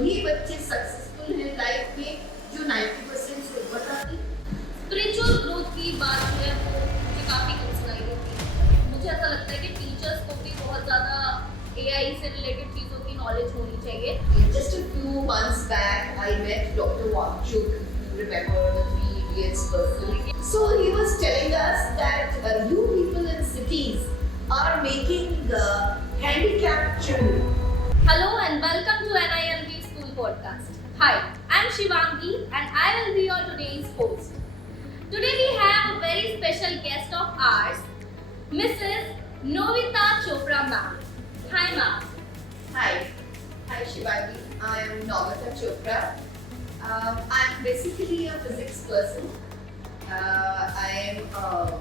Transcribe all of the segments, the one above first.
वही बच्चे सक्सेसफुल हैं लाइफ में जो 90% से ऊपर आते हैं। स्पिरिचुअल ग्रोथ की बात जो है वो मुझे काफ़ी कम सुनाई देती है। मुझे ऐसा लगता है कि टीचर्स को भी बहुत ज़्यादा एआई से रिलेटेड चीज़ों की नॉलेज होनी चाहिए। Just a few months back, I met Dr. Wangchuk, if you remember the Three Idiots personally. So he was telling us that you people in cities are making handicapped children. Hello and welcome to NIMT School Podcast. Hi, I'm Shivangi and I will be your today's host. Today we have a very special guest of ours, Mrs. Novita Chopra ma'am. Hi ma'am. Hi. Hi Shivangi. I am Novita Chopra. I'm basically a physics person. I am a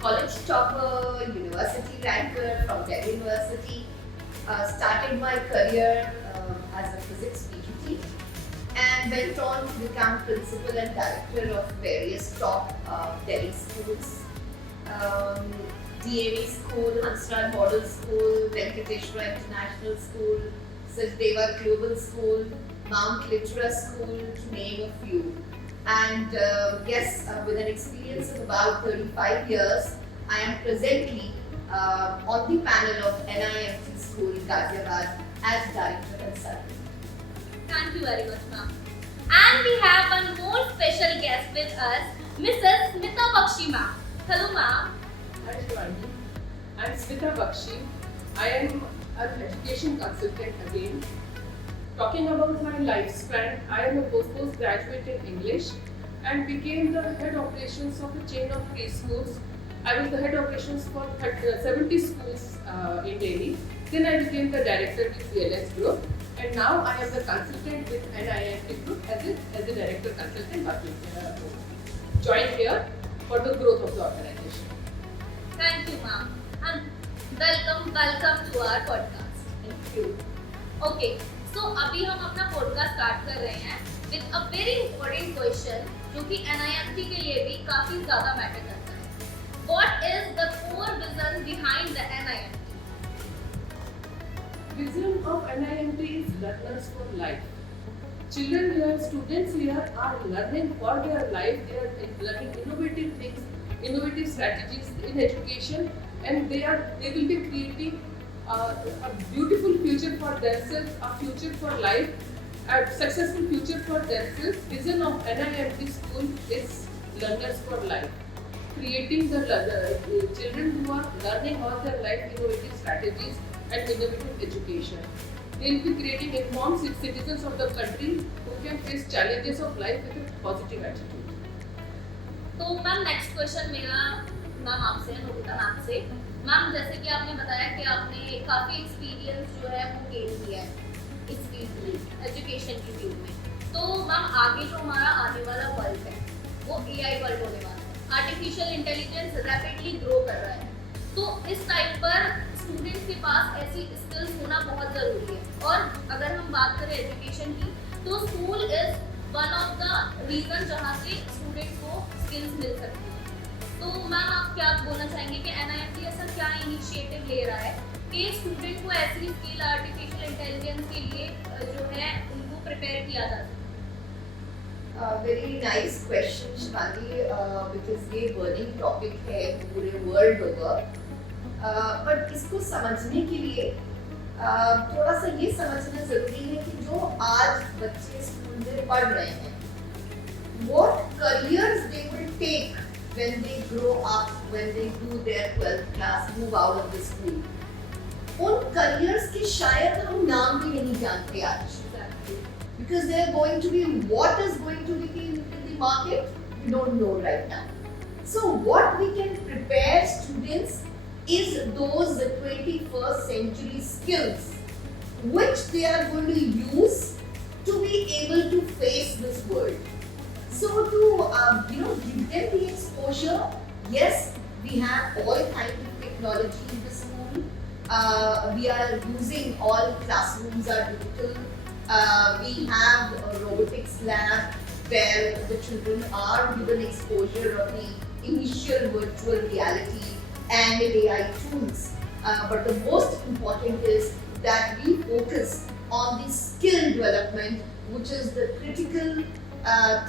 college topper, university ranker from Delhi University. Started my career as a physics PhD and went on to become principal and director of various top Delhi schools. DAV School, Hansraj Model School, Venkateshwara International School, Sachdeva Global School, Mount Litera School, to name a few. And yes, with an experience of about 35 years, I am presently on the panel of NIMT School, Ghaziabad, as Director Consultant. Thank you very much ma'am. And we have one more special guest with us, Mrs. Smita Bakshi ma'am. Hello ma'am. Hi Shivangi, I'm Smita Bakshi. I am an education consultant again. Talking about my lifespan, I am a postgraduate in English and became the head operations of a chain of preschools. I was the head operations for 70 schools in Delhi. Then I became the director with VLS Group and now I am the consultant with NIMT Group as a director consultant joined here for the growth of the organization. Thank you ma'am. And welcome to our podcast. Thank you. Okay, so अभी हम अपना podcast start कर रहे हैं with a very important question जो कि NIMT के लिए भी काफी ज्यादा मैटर करता है. What is the core vision behind the NIMT? Vision of NIMT is learners for life. Children here, students here are learning for their life. They are learning innovative things, innovative strategies in education, and they will be creating a beautiful future for themselves, a future for life, a successful future for themselves. Vision of NIMT school is learners for life, creating the children who are learning all their life innovative strategies and innovative education. They will be creating informed citizens of the country who can face challenges of life with a positive attitude. तो ma'am next question मेरा ma'am आपसे है, Nobita ma'am से. Ma'am जैसे कि आपने बताया कि आपने काफ़ी एक्सपीरियंस जो है वो गेन किया है इस फील्ड में, एजुकेशन की फील्ड में. तो मैम आगे जो हमारा आने वाला वर्ल्ड है वो एआई वर्ल्ड होने वाला है. आर्टिफिशियल इंटेलिजेंस रैपिडली ग्रो कर रहा है. तो इस टाइम पर स्टूडेंट्स के पास ऐसी स्किल्स होना बहुत ज़रूरी है. और अगर हम बात करें एजुकेशन की तो school is one of the reason जहाँ से स्टूडेंट्स को स्किल्स मिल सकती है. तो मैम आप क्या बोलना चाहेंगे कि NIMT ऐसा क्या इनिशिएटिव ले रहा है कि स्टूडेंट को ऐसी स्किल आर्टिफिशियल इंटेलिजेंस के लिए जो है उनको प्रिपेयर किया जा सके? Very nice question Shivangi, because ये burning topic है पूरे world over. But इसको समझने के लिए थोड़ा सा ये समझना जरूरी है कि जो आज बच्चे स्कूल में पढ़ रहे हैं, what careers they will take when they grow up, when they do their 12th class, move out of the school. उन careers के शायद हम नाम भी नहीं जानते आज. Because they are going to be, what is going to be in the market, we don't know right now. So what we can prepare students is those 21st century skills which they are going to use to be able to face this world. So to give them the exposure, yes, we have all kinds of technology in the school. We are using, all classrooms are digital. We have a robotics lab where the children are given exposure of the initial virtual reality and AI tools. But the most important is that we focus on the skill development, which is the critical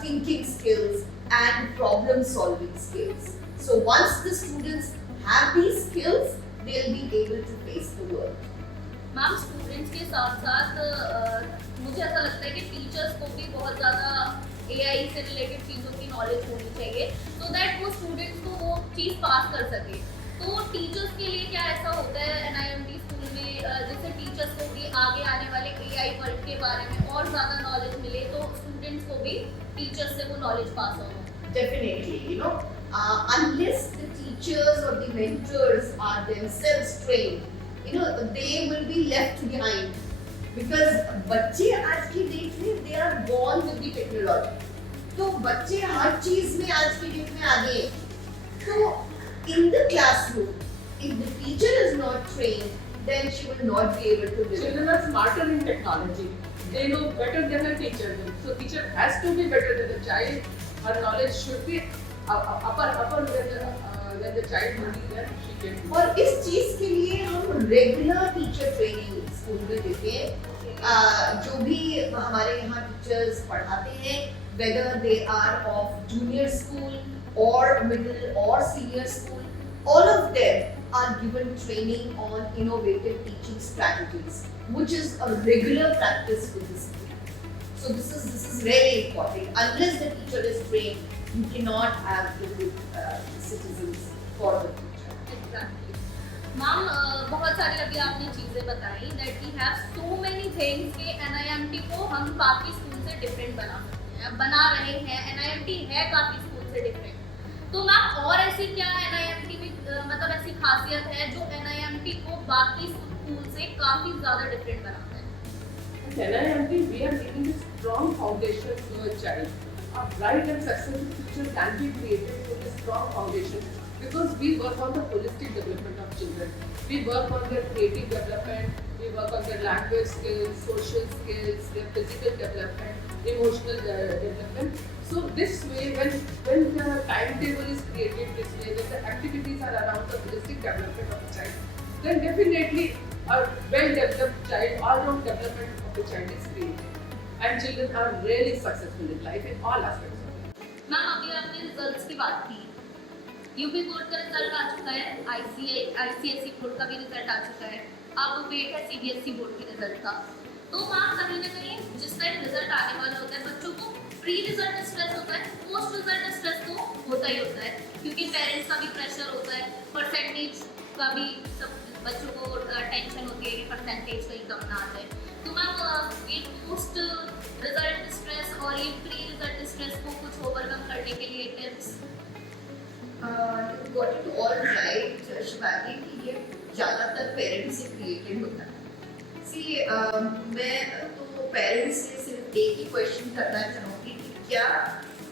thinking skills and problem solving skills. So once the students have these skills, they'll be able to face the world. Ma'am students के साथ साथ मुझे ऐसा लगता है कि teachers को भी बहुत ज़्यादा एआई से रिलेटेड चीज़ों की नॉलेज होनी चाहिए सो दैट वो स्टूडेंट्स को वो चीज़ पास कर सके। तो टीचर्स के लिए क्या ऐसा होता है एनआईएमटी स्कूल में जिससे टीचर्स को भी आगे आने वाले एआई वर्ल्ड के बारे में और ज़्यादा नॉलेज मिले तो स्टूडेंट्स को भी टीचर्स से वो नॉलेज पास हो? Definitely, you know, unless the teachers or the mentors are themselves trained, you know, they will be left behind. Because बच्चे आज की डेट में they are born with the technology. तो बच्चे हर चीज में आज की डेट में आगे हैं. तो in the classroom, if the teacher is not trained, then she will not be able to deliver. Children are smarter in technology. They know better than a teacher will. So teacher has to be better than the child. Her knowledge should be upper when the child only then she can do. और इस चीज के लिए हम regular teacher training school में देते हैं। जो भी हमारे यहाँ टीचर्स पढ़ाते हैं, whether they are of junior school or middle or senior school, all of them are given training on innovative teaching strategies, which is a regular practice with the school. So this is really important. Unless the teacher is trained, you cannot have the good citizens for the future. Exactly. Ma'am बहुत सारी अभी आपने चीज़ें बताई that we have so many things कि NIMT को हम बाकी स्कूल से डिफरेंट बना सकते हैं, बना रहे हैं। एनआईएमटी है काफ़ी स्कूल से डिफरेंट। तो मैम और ऐसी क्या एनआईएमटी में मतलब ऐसी खासियत है जो एनआईएमटी को बाकी स्कूल से काफ़ी ज़्यादा डिफरेंट बनाता है? At NIMT, we are giving a strong foundation to a child. A bright and successful future can be created with a strong foundation because we work on the holistic development of children. We work on their creative development, we work on their language skills, social skills, their physical development, emotional development. So this way, when the timetable is created this way, when the activities are around the holistic development of the child, then definitely a well-developed child, all-round development of the child is created, and children are really successful in life in all aspects of life. Ma'am अभी आपने results की बात की, UP board का result आ चुका है, ICSE board का भी रिजल्ट आ चुका है, अब वेट है सीबीएसई बोर्ड के रिजल्ट का। तो मैम कहीं ना कहीं जिस टाइम रिजल्ट आने वाला होता है बच्चों को प्री रिजल्ट स्ट्रेस होता है, पोस्ट रिजल्ट स्ट्रेस तो होता ही होता है क्योंकि पेरेंट्स का भी प्रेशर होता है, परसेंटेज का भी सब बच्चों को टेंशन होती है कि परसेंटेज कहीं कम ना आ जाए। तो मैम ये पोस्ट रिजल्ट स्ट्रेस और ये प्री रिजल्ट स्ट्रेस को कुछ ओवरकम करने के लिए tips? You got it all right, Shivani, कि ये ज़्यादातर पेरेंट्स से क्रिएटेड होता है। मैं तो पेरेंट्स से सिर्फ एक ही क्वेश्चन करना चाहूँगी कि क्या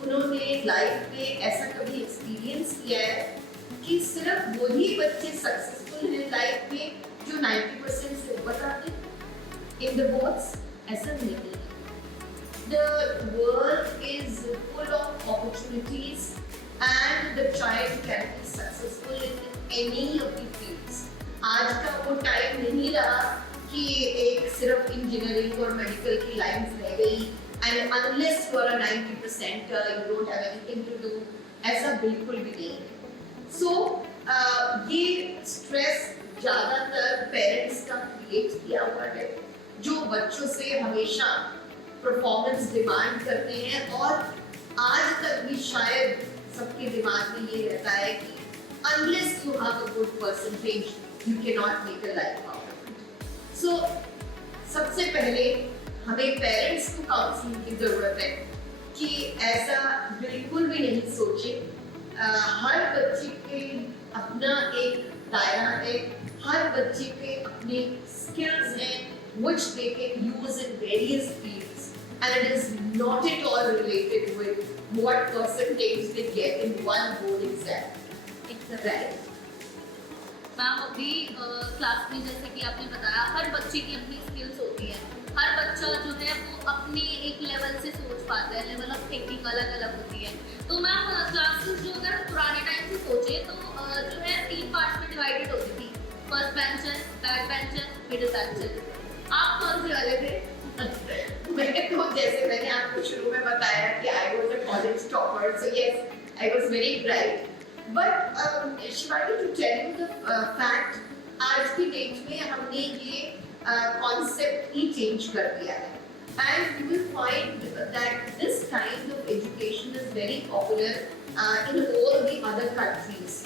उन्होंने लाइफ में ऐसा कभी एक्सपीरियंस किया है कि सिर्फ वही बच्चे सक्सेसफुल हैं लाइफ में जो 90% से ऊपर आते हैं इन द बोर्ड्स? ऐसा नहीं है। The world is full of opportunities and the child can be successful in any of the fields. आज का वो टाइम नहीं रहा कि एक सिर्फ इंजीनियरिंग और मेडिकल की लाइंस रह गई and unless you are a 90% you don't have anything to do, ऐसा बिल्कुल भी नहीं है। So ये स्ट्रेस ज़्यादातर पेरेंट्स का क्रिएट किया हुआ है जो बच्चों से हमेशा परफॉर्मेंस डिमांड करते हैं और आज तक भी शायद सबके दिमाग में ये रहता है कि unless you have a good percentage you cannot make a life out of it. So सबसे पहले हमें पेरेंट्स को काउंसलिंग की जरूरत है कि ऐसा बिल्कुल भी नहीं सोचे। हर बच्चे के अपना एक दायरा है, हर बच्चे के अपने स्किल्स हैं which they can use in various fields and it is not at all related with what percentage they get in one board exam. Right. Ma'am अभी क्लास में जैसे कि आपने बताया हर बच्चे की अपनी स्किल्स होती है, हर बच्चा जो है वो अपने एक लेवल से सोच पाता है, लेवल ऑफ थिंकिंग अलग अलग होती है। तो मैम क्लासेस जो अगर पुराने टाइम से सोचे तो जो है 3 पार्ट्स में डिवाइडेड होती थी, first bencher, back bencher, middle bencher. आप कौन से वाले थे? मैं तो जैसे मैंने आपको शुरू में बताया कि I was a college topper, so yes I was very bright, but Shivani to tell you the fact, आज की डेट में हमने ये कॉन्सेप्ट ही चेंज कर दिया है, and you will find that this kind of education is very popular in all the other countries.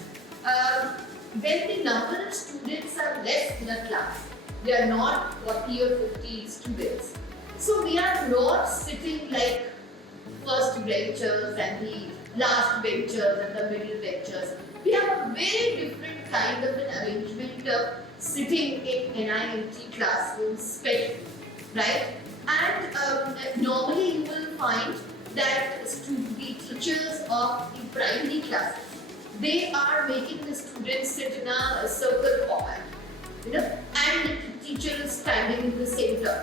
When the number of students are less in a class, they are not 40 or 50 students. So we are not sitting like first benchers and the last benchers and the middle benchers. We have a very different kind of an arrangement of sitting in NIMT classrooms, right? And normally you will find that the teachers of the primary classes, they are making the students sit in a circle format, you know, and the teacher is standing in the center.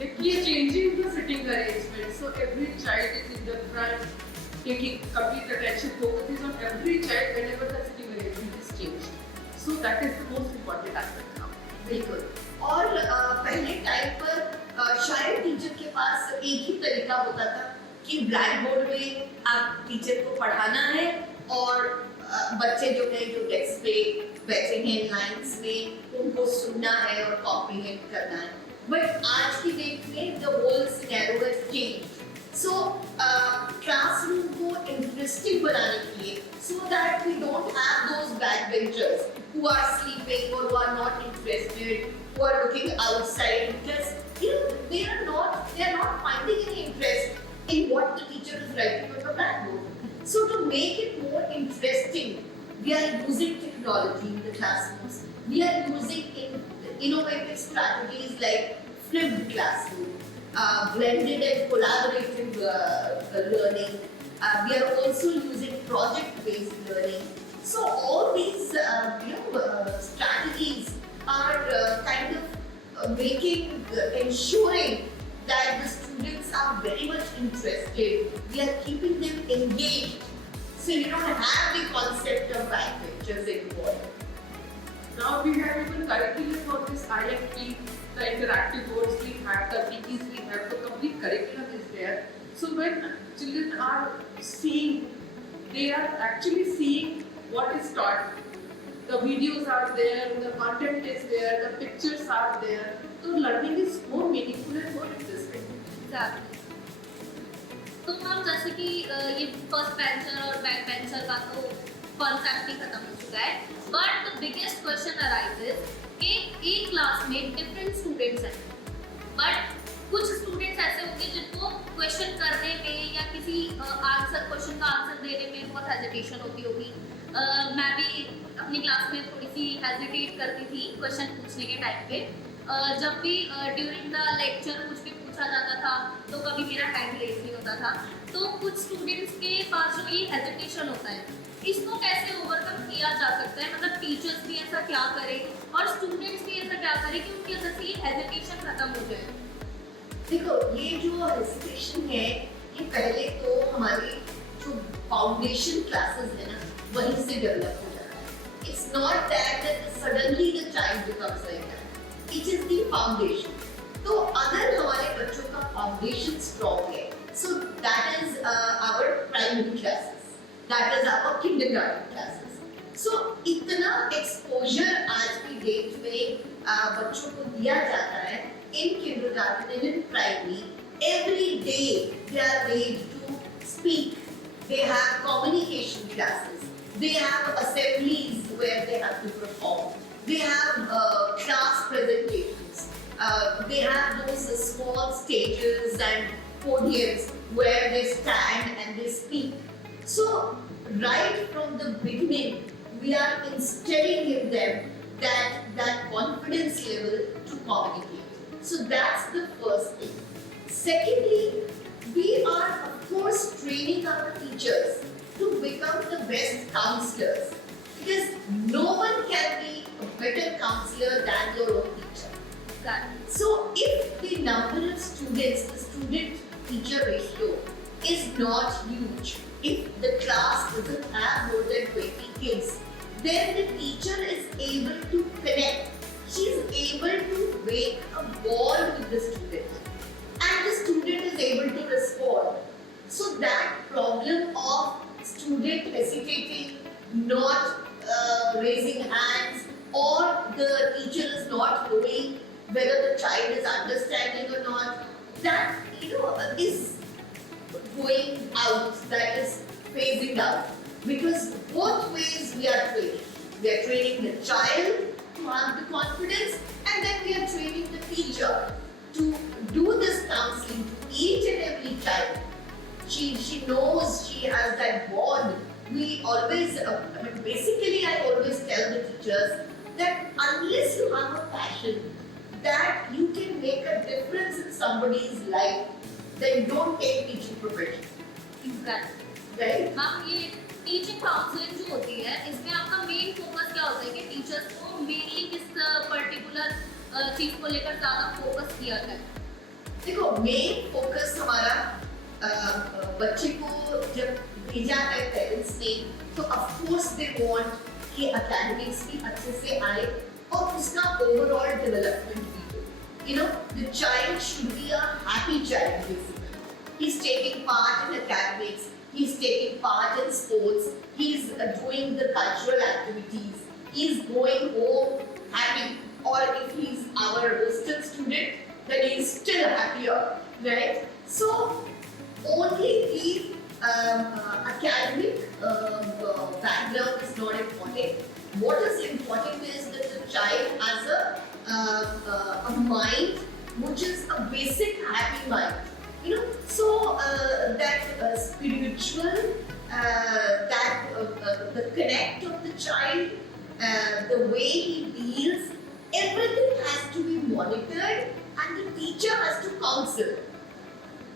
We are changing the sitting arrangement, so every child is in the front, taking complete attention, focus is on every child whenever the sitting arrangement is changed. So that is the most important aspect now. बिल्कुल। और पहले time पर शायद teacher के पास एक ही तरीका होता था कि ब्लैक बोर्ड में आप टीचर को पढ़ाना है और बच्चे जो है जो डेस्क पे बैठे हैं लाइंस में उनको सुनना है और कॉम्प्रिहेंड करना है। बट आज की डेट में the whole scenario has changed. So classroom को इंटरेस्टिंग बनाने के लिए, so that we don't have those backbenchers who are sleeping or who are not interested, who are looking outside because you know they are not finding any interest in what the teacher is writing on the blackboard. So to make it more interesting, we are using technology in the classrooms. We are using innovative strategies like flipped classroom, blended and collaborative learning. We are also using project-based learning. So all these strategies are kind of ensuring that the students are very much interested. We are keeping them engaged. So you don't have the concept of backbenchers involved. Now we have even curriculum for this IFP, the interactive boards we have, the PEs we have, the complete curriculum is there. So when children are seeing, they are actually seeing what is taught. The videos are there, the content is there, the pictures are there. So learning is more meaningful and more interesting. Exactly. तो ma'am जैसे कि ये first bencher और back bencher का तो concept ही खत्म हो चुका है, but the biggest question arises कि एक क्लास में डिफरेंट स्टूडेंट्स हैं, बट कुछ स्टूडेंट्स ऐसे होंगे जिनको क्वेश्चन करने में या किसी क्वेश्चन का आंसर देने में बहुत हेजिटेशन होती होगी। मैं भी अपनी क्लास में थोड़ी सी हेजिटेट करती थी क्वेश्चन पूछने के टाइम पे। जब भी ड्यूरिंग द लेक्चर कुछ भी पूछा जाता था तो कभी मेरा हैंड रेज नहीं होता था। तो कुछ स्टूडेंट्स के पास जो ये हेजिटेशन होता है, इसको कैसे ओवरकम किया जा सकता है? मतलब टीचर्स भी ऐसा क्या करें और स्टूडेंट्स भी ऐसा क्या करें कि उनकी अंदर से ये हेजिटेशन खत्म हो जाए? देखो, ये जो हेजिटेशन है ये पहले तो हमारी जो फाउंडेशन क्लासेस है ना वहीं से डेवलप हो जाता है। It's not that suddenly the child becomes like that, it is the foundation. तो अगर हमारे बच्चों का फाउंडेशन स्ट्रॉन्ग है, so that is our primary classes, that is our kindergarten classes. So इतना एक्सपोजर आज की डेट में बच्चों को दिया जाता है in kindergarten and in primary. Every day they are made to speak. They have communication classes. They have assemblies where they have to perform. They have class presentations. They have those small stages and podiums where they stand and they speak. So right from the beginning, we are instilling in them that confidence level to communicate. So that's the first thing. Secondly, we are of course training our teachers to become the best counselors, because no one can be a better counselor than your own teacher. So if the number of students, the student-teacher ratio is not huge, if the class doesn't have more than 20 kids, then the teacher is able to connect. She is able to make a bond with the student. not raising hands, or the teacher is not knowing whether the child is understanding or not, that is going out, that is phasing out. Because both ways we are training. We are training the child to have the confidence, and then we are training the teacher to do this counseling to each and every child. She knows she has that bond. We always, basically I always tell the teachers that unless you have a passion that you can make a difference in somebody's life, then don't take teaching profession. Exactly. Right? Ma'am ये teaching counselling जो होती है इसमें आपका main focus क्या होता है कि टीचर्स को मेनली किस पर्टिकुलर चीज को लेकर ज्यादा फोकस किया जाए? देखो मेन फोकस हमारा बच्चे को जब भेजा है पेरेंट्स ने, तो ऑफ कोर्स दे वांट कि एकेडमिक्स भी अच्छे से आए और उसका ओवरऑल डेवलपमेंट भी हो. The child should be a happy child basically. He's taking part in academics, he's taking part in sports, he's doing the cultural activities, he's going home happy, or if he's our hostel student, then he's still happier, right? So only the academic background is not important. What is important is that the child has a mind which is a basic happy mind. So that spiritual, the connect of the child, the way he deals, everything has to be monitored, and the teacher has to counsel.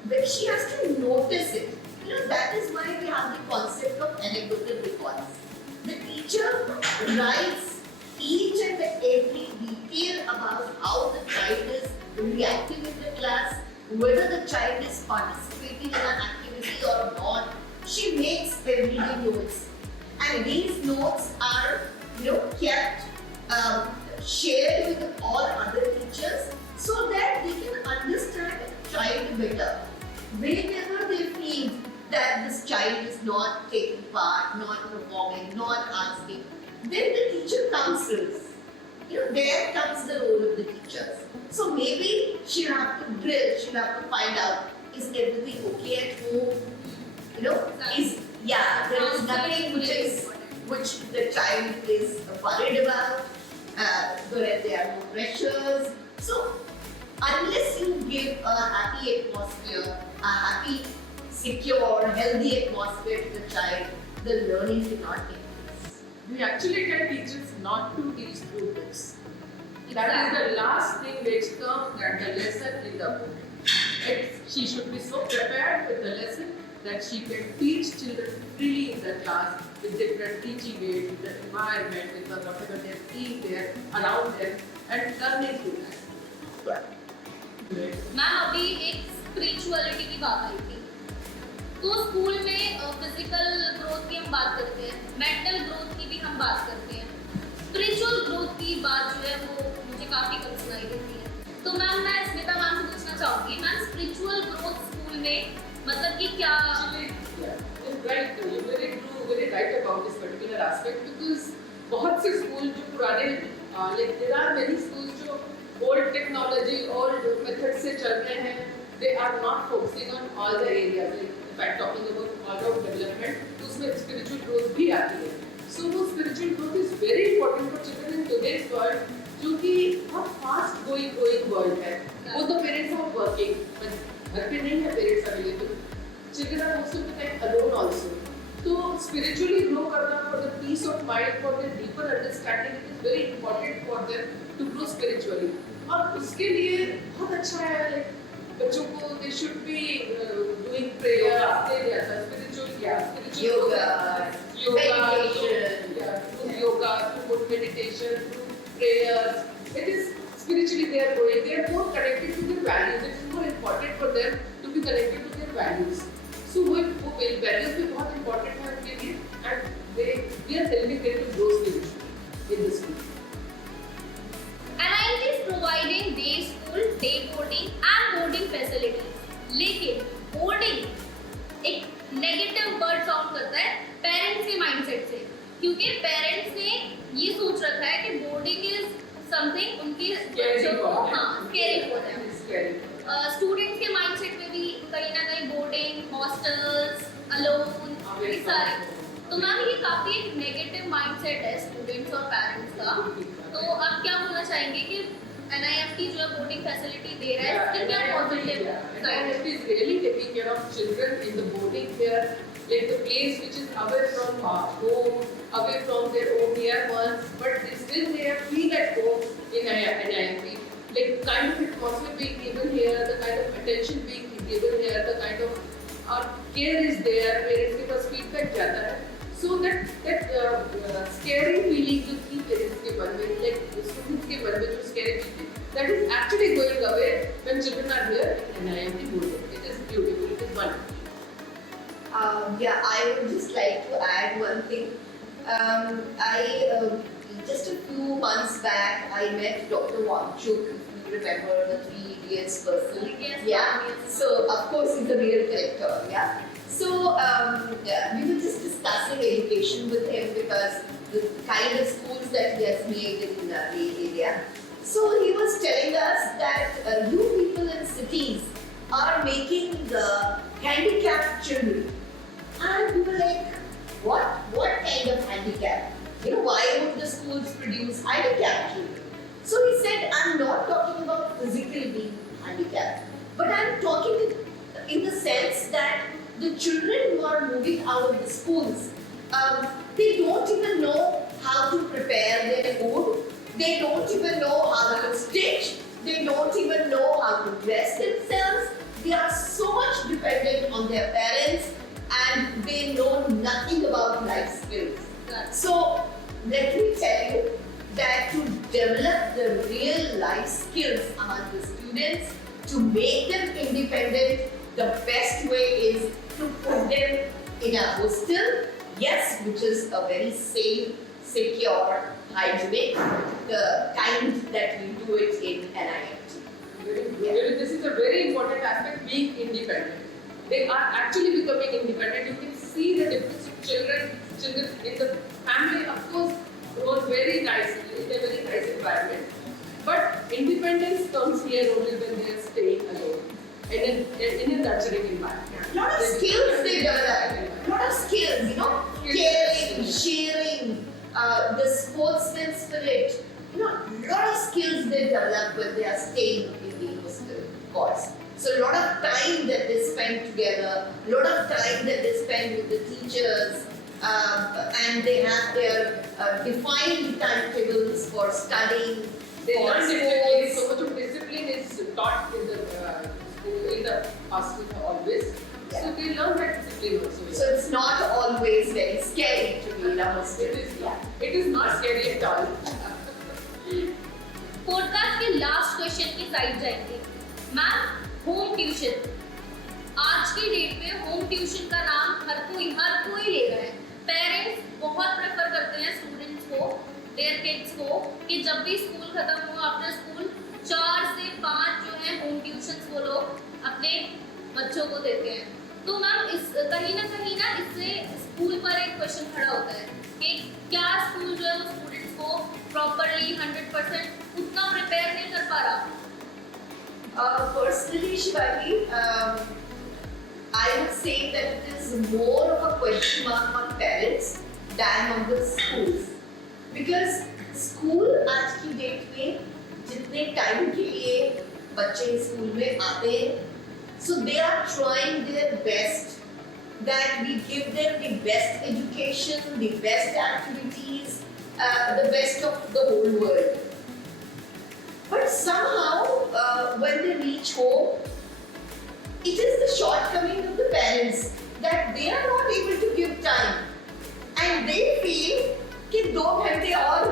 But she has to notice it. That is why we have the concept of anecdotal records. The teacher writes each and every detail about how the child is reacting in the class, whether the child is participating in an activity or not. She makes everyday notes, and these notes are kept shared with all other teachers so that they can understand the child better. Whenever they feel that this child is not taking part, not performing, not asking, then the teacher counsels. There comes the role of the teachers. So maybe she'll have to drill, she'll have to find out, is everything okay at home? There is nothing which the child is worried about, where there are no pressures. So unless you give a happy atmosphere, a happy, secure, healthy atmosphere to the child, the learning cannot take place. We actually tell teachers not to teach through books. That is the last thing which comes at the lesson in the book. She should be so prepared with the lesson that she can teach children freely in the class with different teaching aids, with the environment, with the whatever they are seeing there around them, and learning through that. Ma'am अभी एक spirituality की बात आई थी, तो school में physical growth की हम बात करते हैं, मेंटल ग्रोथ की भी हम बात करते हैं, स्पिरिचुअल ग्रोथ की बात जो है वो मुझे काफी कंसर्न देती है. तो मैम मैं स्मिता मैम से पूछना चाहूंगी, मैम स्पिरिचुअल ग्रोथ स्कूल में मतलब कि क्या? Very right about this particular aspect, because बहुत से स्कूल जो पुराने there are many schools जो old technology, old methods से चल रहे हैं, they are not focusing on all the areas. If I'm talking about all-round development, तो उसमें spiritual growth भी आती है. So वो spiritual growth is very important for children in today's world, जो कि बहुत fast going world है. वो तो parents are working, घर पे नहीं है parents available. Children are most of the time alone also. तो spiritually grow करना, for the peace of mind, for the deeper understanding, it is very important for them to grow spiritually. और उसके लिए बहुत अच्छा है, बच्चों को they should be doing prayer, spiritual yoga, through meditation, through prayers. It is spiritually they are growing. They are more connected to their values. It is more important for them to be connected to their values. So वो values भी बहुत important है उनके लिए, and we are helping them to grow spiritually in the school. NIMT is providing day school, day boarding and boarding facilities. लेकिन boarding एक negative word sound करता है पेरेंट्स के माइंडसेट से, सारे। तो मैम ये काफी एक नेगेटिव माइंडसेट है स्टूडेंट्स और पेरेंट्स का। तो आप क्या बोलना चाहेंगे कि NIFT जो है बोर्डिंग फैसिलिटी दे रहा है, इसके क्या पॉजिटिव साइड है? NIFT is really taking care of children in the boarding care, in the place which is away from home, away from their own near ones, but still they are feel at home in NIFT. Like kind of atmosphere being given here, the kind of attention being given here, the kind of care is there, parents के पास feedback जाता है. So that scary feeling जो थी parents के मन में, like students के मन में जो scary feeling, that is actually going away when children are here in NIFT boarding. It is beautiful, it is wonderful. Yeah, I would just like to add one thing. Just a few months back, I met Dr. Wangchuk, if you remember the Three Idiots person. Yes, Yeah. yes. So of course he's a real character. Yeah. So yeah, we were just discussing education with him because the kind of schools that he has made in the area. So he was telling us that you people in cities are making the handicapped children. And we were like, what kind of handicap? You know, why would the schools produce handicapped children? So he said, I'm not talking about physically being handicapped, but I'm talking in the sense that the children who are moving out of the schools, they don't even know how to prepare their food, they don't even know how to stitch, they don't even know how to dress themselves. They are so much dependent on their parents and they know nothing about life skills. So let me tell you that to develop the real life skills among the students, to make them independent, the best way is to put them in a hostel, yes, which is a very safe, secure, hygienic, the kind that we do it in NIFT. This is a very important aspect, being independent. They are actually becoming independent. You can see the difference of children in the family, of course, grows very nicely, in a very nice environment. But independence comes here only when they are staying alone in a nurturing environment. Lot of skills they develop. Lot of skills, you know, caring, sharing, the sportsman spirit. You know, lot of skills they develop when they are staying in the hostel course. So a lot of time that they spend together, a lot of time that they spend with the teachers, and they have their defined timetables for studying. They for learn discipline. sports. So much of discipline is taught in the school, in the hostel always. Yeah. So they learn that discipline also. So it's not always very scary to be in a hostel. It is not scary at all. Podcast के last question की side जाएंगे ma'am. Home tuition, आज की date में home tuition का नाम हर कोई ले रहा है। पेरेंट्स बहुत प्रेफर करते हैं स्टूडेंट्स को, देयर किड्स को, कि जब भी स्कूल खत्म हो आफ्टर स्कूल 4 से 5 जो है होम ट्यूशंस वो लोग अपने बच्चों को देते हैं। तो मैम इस कहीं ना इससे स्कूल पर एक क्वेश्चन खड़ा होता है कि क्या स्कूल जो है वो स्टूडेंट्स को प्रॉपरली 100% उतना प्रिपेयर नहीं कर पा रहा? Personally, Shivani, I would say that it is more of a question mark on parents than on the schools. Because school आज की डेट में जितने टाइम के लिए बच्चे स्कूल में आते हैं, so they are trying their best that we give them the best education, the best activities, the best of the whole world. But somehow, when they reach home, it is the shortcoming of the parents that they are not able to give time, and they feel कि 2 घंटे और,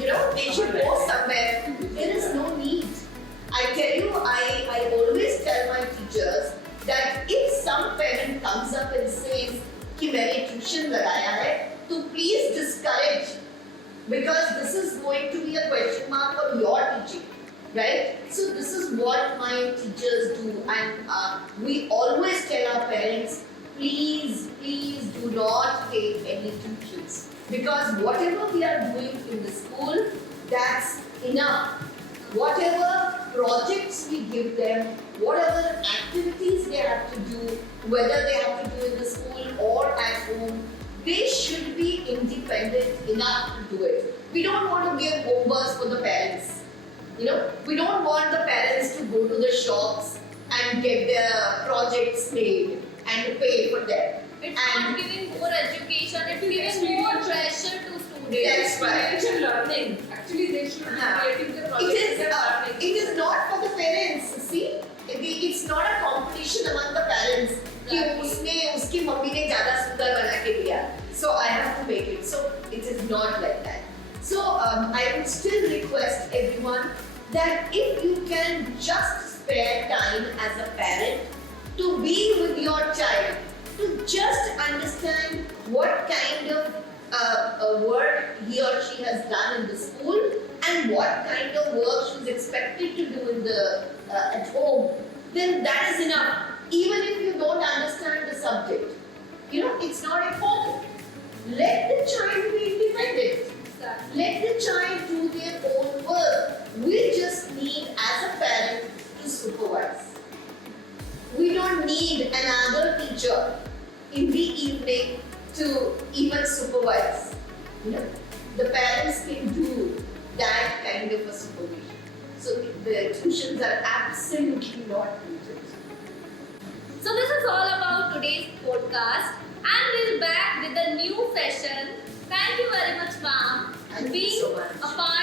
you know, they should go somewhere. There is no need. I tell you, I always tell my teachers that if some parent comes up and says कि मैंने tuition लगाया है, तो please discourage. Because this is going to be a question mark on your teaching, right? So this is what my teachers do, and we always tell our parents, please do not take any tuitions, because whatever we are doing in the school, that's enough. Whatever projects we give them, whatever activities they have to do, whether they have to do in the school or at home, they should be independent enough to do it. We don't want to give homeworks for the parents. You know, we don't want the parents to go to the shops and get their projects made and pay for them. It's And- not giving more education, it's giving experiential. more pressure to students. That's right. Experiential learning. Actually, they should be हाँ. creating the It projects is, and learning. it is not for the parents. See, it's not a competition among the parents. कि Exactly. उसने उसकी mummy ने ज़्यादा सुंदर बना के दिया, so I have to make it. So it is not like that. So I would still request everyone that if you can just spare time as a parent to be with your child, to just understand what kind of work he or she has done in the school and what kind of work she's expected to do in the at home, then that is enough. Even if you don't understand the subject, you know, it's not important. Let the child be independent. Exactly. Let the child do their own work. We just need, as a parent, to supervise. We don't need another teacher in the evening to even supervise. You know, the parents can do that kind of a supervision. So the tuitions are absolutely not needed. So this is all about today's podcast, and we'll back with a new session. Thank you very much, ma'am, Thank you being so much. a part